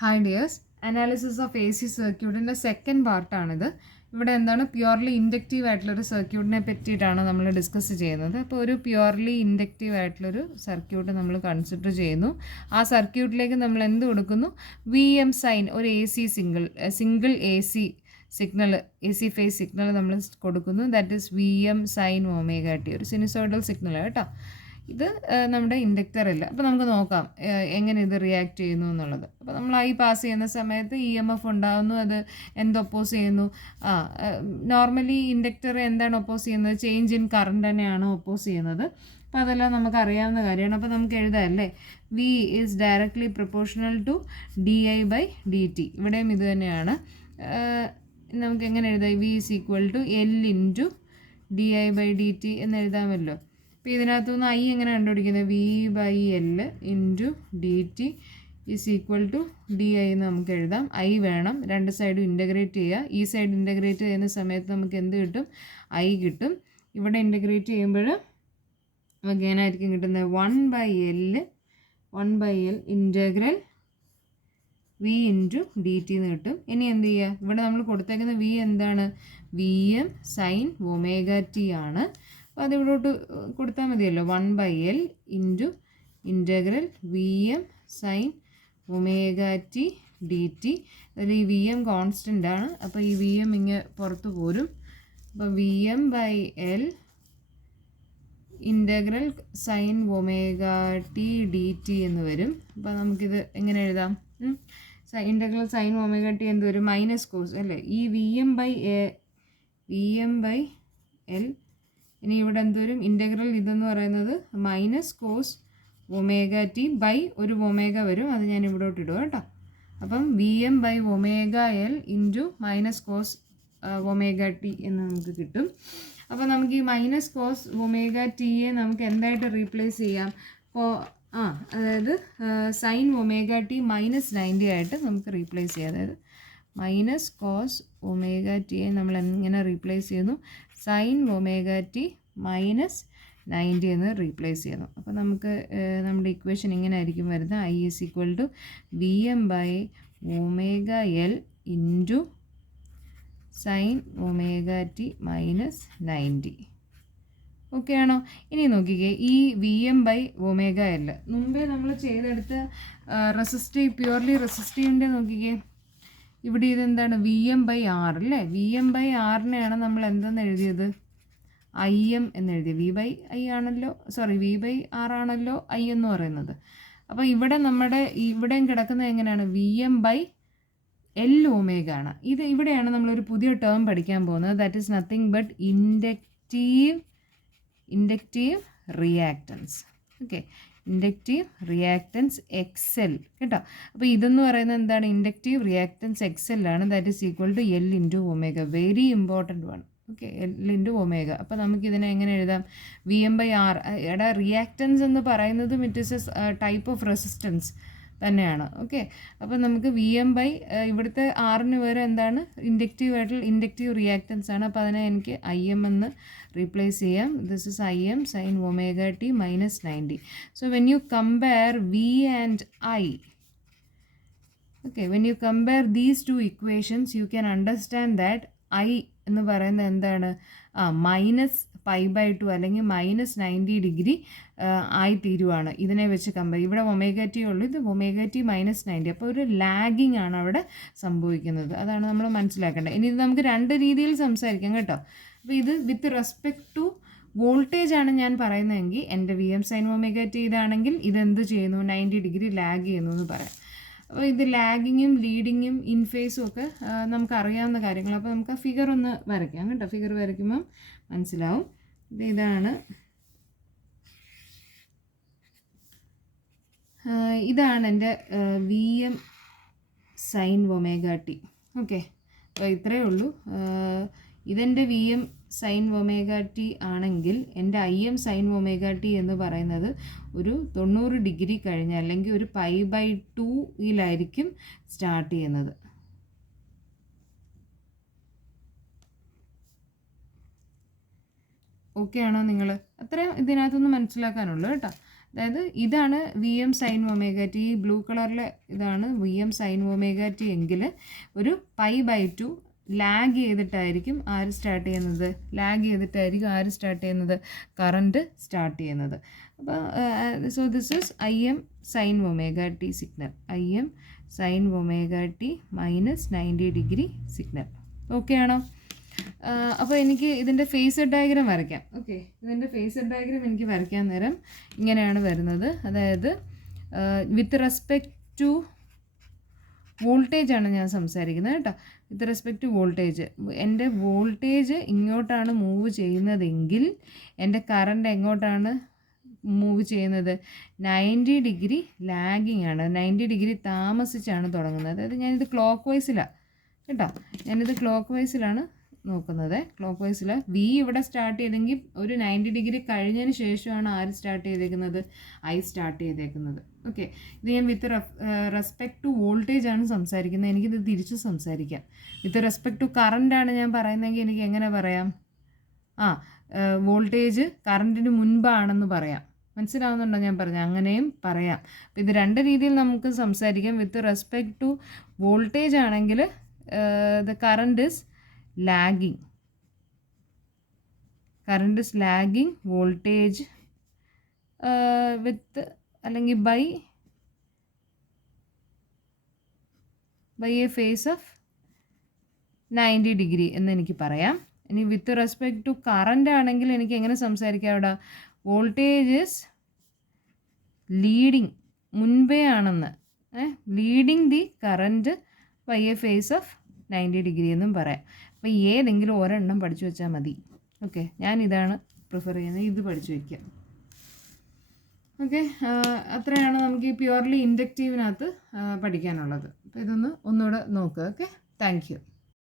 Hi dears, analysis of A C സർക്യൂട്ടിൻ്റെ second പാർട്ടാണിത്. ഇവിടെ എന്താണ് പ്യുവർലി ഇൻഡക്റ്റീവ് ആയിട്ടുള്ളൊരു സർക്യൂട്ടിനെ പറ്റിയിട്ടാണ് നമ്മൾ ഡിസ്കസ് ചെയ്യുന്നത്. അപ്പോൾ ഒരു പ്യുവർലി ഇൻഡക്റ്റീവ് ആയിട്ടുള്ളൊരു സർക്യൂട്ട് നമ്മൾ കൺസിഡർ ചെയ്യുന്നു. ആ സർക്യൂട്ടിലേക്ക് നമ്മൾ എന്ത് കൊടുക്കുന്നു? വി എം സൈൻ, ഒരു A C single A C signal, A C phase signal നമ്മൾ കൊടുക്കുന്നു. That is V M sine omega T, ഒരു സിനുസോയിഡൽ സിഗ്നൽ കേട്ടോ. ഇത് നമ്മുടെ ഇൻഡക്ടർ ഇല്ല. അപ്പോൾ നമുക്ക് നോക്കാം എങ്ങനെ ഇത് റിയാക്ട് ചെയ്യുന്നു എന്നുള്ളത്. അപ്പോൾ നമ്മൾ ഐ പാസ് ചെയ്യുന്ന സമയത്ത് ഇ എം എഫ് ഉണ്ടാകുന്നു. അത് എന്ത് ഒപ്പോസ് ചെയ്യുന്നു? നോർമലി ഇൻഡക്ടർ എന്താണ് ഒപ്പോസ് ചെയ്യുന്നത്? ചേഞ്ച് ഇൻ കറണ്ട് തന്നെയാണ് ഒപ്പോസ് ചെയ്യുന്നത്. അപ്പോൾ അതെല്ലാം നമുക്ക് അറിയാവുന്ന കാര്യമാണ്. അപ്പോൾ നമുക്ക് എഴുതാം അല്ലേ, V is directly proportional to D I by D T. ഇവിടെയും ഇത് തന്നെയാണ്. നമുക്ക് എങ്ങനെ എഴുതാം? V is equal to L into D I by D T എന്ന് എഴുതാമല്ലോ. അപ്പോൾ ഇതിനകത്തുനിന്ന് ഐ എങ്ങനെ കണ്ടുപിടിക്കുന്നത്? V by L into D T is equal to D I എന്ന് നമുക്ക് എഴുതാം. ഐ വേണം, രണ്ട് സൈഡും ഇൻ്റഗ്രേറ്റ് ചെയ്യുക. ഈ സൈഡ് ഇൻ്റഗ്രേറ്റ് ചെയ്യുന്ന സമയത്ത് നമുക്ക് എന്ത് കിട്ടും? ഐ കിട്ടും. ഇവിടെ ഇൻ്റഗ്രേറ്റ് ചെയ്യുമ്പോൾ നമുക്ക് എങ്ങനെയായിരിക്കും കിട്ടുന്നത്? One by L integral V into D T എന്ന് കിട്ടും. ഇനി എന്ത് ചെയ്യുക? ഇവിടെ നമ്മൾ കൊടുത്തേക്കുന്ന വി എന്താണ്? V M sine omega T ആണ്. അപ്പോൾ അതിവിടോട്ട് കൊടുത്താൽ മതിയല്ലോ. One by L into integral V M sine omega T D T. അതിൽ ഈ വി എം കോൺസ്റ്റൻ്റ് ആണ്. അപ്പോൾ ഈ വി എം ഇങ്ങനെ പുറത്ത് പോരും. അപ്പോൾ V M by L integral sine omega T D T എന്ന് വരും. അപ്പോൾ നമുക്കിത് എങ്ങനെ എഴുതാം? ഇൻ്റഗ്രൽ സൈൻ ഒമേഗ ടി എന്ത് വരും? മൈനസ് കോസ് അല്ലേ. ഈ വി എം ബൈ എൽ, ഇനി ഇവിടെ എന്ത് വരും? ഇൻ്റഗ്രൽ ഇതെന്ന് പറയുന്നത് minus cos omega T by ഒരു ഒമേഗ വരും. അത് ഞാൻ ഇവിടോട്ട് ഇടുക കേട്ടോ. അപ്പം V M by omega L into minus cos omega T എന്ന് നമുക്ക് കിട്ടും. അപ്പോൾ നമുക്ക് ഈ മൈനസ് കോസ് ഒമേഗ ടിയെ നമുക്ക് എന്തായിട്ട് റീപ്ലേസ് ചെയ്യാം? അതായത് സൈൻ ഒമേഗ ടി മൈനസ് 90 ആയിട്ട് നമുക്ക് റീപ്ലേസ് ചെയ്യാം. അതായത് മൈനസ് കോസ് ഒമേഗ ടിയെ നമ്മൾ എങ്ങനെ റീപ്ലേസ് ചെയ്യുന്നു? സൈൻ ഒമേഗ ടി മൈനസ് 90 എന്ന് റീപ്ലേസ് ചെയ്യുന്നു. അപ്പോൾ നമുക്ക് നമ്മുടെ ഇക്വേഷൻ ഇങ്ങനെ ആയിരിക്കും വരുന്നത്. I is equal to V M by omega L into sine omega T minus 90. Okay ആണോ? ഇനി നോക്കിക്കേ, ഈ V M by omega L മുമ്പേ നമ്മൾ ചെയ്തെടുത്ത പ്യുവർലി റെസിസ്റ്റീവിൻ്റെ നോക്കിക്കേ, ഇവിടെ ഇതെന്താണ്? വി എം ബൈ ആർ അല്ലേ. വി എം ബൈ ആറിനെയാണ് നമ്മൾ എന്തെന്ന് എഴുതിയത്? ഐ എം എന്ന് എഴുതിയത്. വി ബൈ ഐ ആണല്ലോ, വി ബൈ ആർ ആണല്ലോ ഐ എന്ന് പറയുന്നത്. അപ്പോൾ ഇവിടെ ഇവിടെയും കിടക്കുന്നത് എങ്ങനെയാണ്? V M by L omega ആണ്. ഇവിടെയാണ് നമ്മളൊരു പുതിയ ടേം പഠിക്കാൻ പോകുന്നത്. That is nothing but inductive reactance. Okay, inductive reactance X L കേട്ടോ. അപ്പോൾ ഇതെന്ന് പറയുന്നത് എന്താണ്? ഇൻഡക്റ്റീവ് റിയാക്റ്റൻസ് എക്സ് എൽ ആണ്. That is equal to L into omega. Very important one. Okay, L into omega. അപ്പോൾ നമുക്കിതിനെ എങ്ങനെ എഴുതാം? V M by R. Reactance എന്ന് പറയുന്നതും it is a type of resistance തന്നെയാണ്. ഓക്കെ, അപ്പോൾ നമുക്ക് വി എം ബൈ ഇവിടുത്തെ ആറിന് വരെ എന്താണ്? ഇൻഡക്റ്റീവ് റിയാക്റ്റൻസ് ആണ്. അപ്പോൾ അതിനെ എനിക്ക് ഐ എം എന്ന് റീപ്ലേസ് ചെയ്യാം. This is I M sine omega T minus 90. So when you compare V and I, when you compare these two equations you can understand that I എന്ന് പറയുന്നത് എന്താണ്? Minus pi by 2 അല്ലെങ്കിൽ minus 90 degree ആയി തീരുവാണ് ഇതിനെ വെച്ച് compare. ഇവിടെ omega T ഉള്ളൂ, ഇത് ഒമേഗ ടി മൈനസ് 90. അപ്പോൾ ഒരു ലാഗിങ് ആണ് അവിടെ സംഭവിക്കുന്നത്. അതാണ് നമ്മൾ മനസ്സിലാക്കേണ്ടത്. ഇനി ഇത് നമുക്ക് രണ്ട് രീതിയിൽ സംസാരിക്കാം കേട്ടോ. അപ്പോൾ ഇത് വിത്ത് റെസ്പെക്ട് ടു വോൾട്ടേജ് ആണ് ഞാൻ പറയുന്നതെങ്കിൽ എൻ്റെ V M sine omega T ഇതാണെങ്കിൽ ഇതെന്ത് ചെയ്യുന്നു? 90 ഡിഗ്രി ലാഗ് ചെയ്യുന്നു എന്ന് പറയാം. അപ്പോൾ ഇത് ലാഗിങ്ങും ലീഡിങ്ങും ഇൻഫേസും ഒക്കെ നമുക്ക് അറിയാവുന്ന കാര്യങ്ങൾ. അപ്പോൾ നമുക്ക് ആ ഫിഗർ ഒന്ന് വരയ്ക്കാം കേട്ടോ. ഫിഗർ വരയ്ക്കുമ്പം മനസ്സിലാവും. ഇതാണ് എൻ്റെ V M sine omega T. Okay, അപ്പോൾ ഇത്രയേ ഉള്ളൂ. ഇതെൻ്റെ V M sine omega T ആണെങ്കിൽ എൻ്റെ I M sine omega T എന്ന് പറയുന്നത് ഒരു 90 ഡിഗ്രി കഴിഞ്ഞ് അല്ലെങ്കിൽ ഒരു പൈ ബൈ 2 സ്റ്റാർട്ട് ചെയ്യുന്നത്. ഓക്കെ ആണോ നിങ്ങൾ? അത്രയും ഇതിനകത്തൊന്ന് മനസ്സിലാക്കാനുള്ളൂ കേട്ടോ. അതായത് ഇതാണ് V M sine omega T, ഈ ബ്ലൂ കളറിലെ ഇതാണ് V M sine omega T എങ്കിൽ ഒരു π/2 ലാഗ് ചെയ്തിട്ടായിരിക്കും ആര് സ്റ്റാർട്ട് ചെയ്യുന്നത്, കറണ്ട് സ്റ്റാർട്ട് ചെയ്യുന്നത്. അപ്പോൾ so this is I M sine omega T signal, I M sine omega T minus 90 degree signal. Okay ആണോ? അപ്പോൾ എനിക്ക് ഇതിൻ്റെ ഫേസർ ഡയഗ്രാം വരയ്ക്കാം. ഓക്കെ, ഇതിൻ്റെ ഫേസർ ഡയഗ്രാം എനിക്ക് വരയ്ക്കാൻ നേരം ഇങ്ങനെയാണ് വരുന്നത്. അതായത് വിത്ത് റെസ്പെക്റ്റ് ടു വോൾട്ടേജാണ് ഞാൻ സംസാരിക്കുന്നത് കേട്ടോ. വിത്ത് റെസ്പെക്റ്റ് ടു വോൾട്ടേജ്, എൻ്റെ വോൾട്ടേജ് ഇങ്ങോട്ടാണ് മൂവ് ചെയ്യുന്നതെങ്കിൽ എൻ്റെ കറണ്ട് എങ്ങോട്ടാണ് മൂവ് ചെയ്യുന്നത്? 90 ഡിഗ്രി ലാഗിങ് ആണ്, 90 ഡിഗ്രി താമസിച്ചാണ് തുടങ്ങുന്നത്. അതായത് ഞാനിത് ക്ലോക്ക് വൈസിലാണ് കേട്ടോ, ഞാനിത് ക്ലോക്ക് വൈസിലാണ് നോക്കുന്നത്. ക്ലോക്ക് വൈസിൽ വി ഇവിടെ സ്റ്റാർട്ട് ചെയ്തെങ്കിൽ ഒരു 90 ഡിഗ്രി കഴിഞ്ഞതിന് ശേഷമാണ് ആര് സ്റ്റാർട്ട് ചെയ്തേക്കുന്നത്? ഐ സ്റ്റാർട്ട് ചെയ്തേക്കുന്നത്. ഓക്കെ, ഇത് ഞാൻ വിത്ത് റെസ്പെക്ട് ടു വോൾട്ടേജ് ആണ് സംസാരിക്കുന്നത്. എനിക്കിത് തിരിച്ച് സംസാരിക്കാം. വിത്ത് റെസ്പെക്ട് ടു കറണ്ടാണ് ഞാൻ പറയുന്നതെങ്കിൽ എനിക്ക് എങ്ങനെ പറയാം? വോൾട്ടേജ് കറണ്ടിന് മുൻപാണെന്ന് പറയാം. മനസ്സിലാവുന്നുണ്ടോ ഞാൻ പറഞ്ഞത്? അങ്ങനെയും പറയാം. അപ്പോൾ ഇത് രണ്ട് രീതിയിൽ നമുക്ക് സംസാരിക്കാം. വിത്ത് റെസ്പെക്ട് ടു വോൾട്ടേജ് ആണെങ്കിൽ the current is lagging, voltage with അല്ലെങ്കിൽ by a phase of 90 degree എന്ന് എനിക്ക് പറയാം. ഇനി വിത്ത് റെസ്പെക്ട് ടു കറണ്ട് ആണെങ്കിൽ എനിക്ക് എങ്ങനെ സംസാരിക്കാം? അവിടെ വോൾട്ടേജ് ഇസ് ലീഡിങ്, മുൻപേ ആണെന്ന്, leading the current by a phase of 90 degree എന്നും പറയാം. അപ്പോൾ ഏതെങ്കിലും ഒരെണ്ണം പഠിച്ചു വെച്ചാൽ മതി. ഓക്കെ, ഞാനിതാണ് പ്രിഫർ ചെയ്യുന്നത്, ഇത് പഠിച്ചു വയ്ക്കാം. ഓക്കെ, അത്രയാണ് നമുക്ക് ഈ പ്യുവർലി ഇൻഡക്റ്റീവിനകത്ത് പഠിക്കാനുള്ളത്. അപ്പോൾ ഇതൊന്ന് ഒന്നുകൂടെ നോക്കുക. Okay, thank you.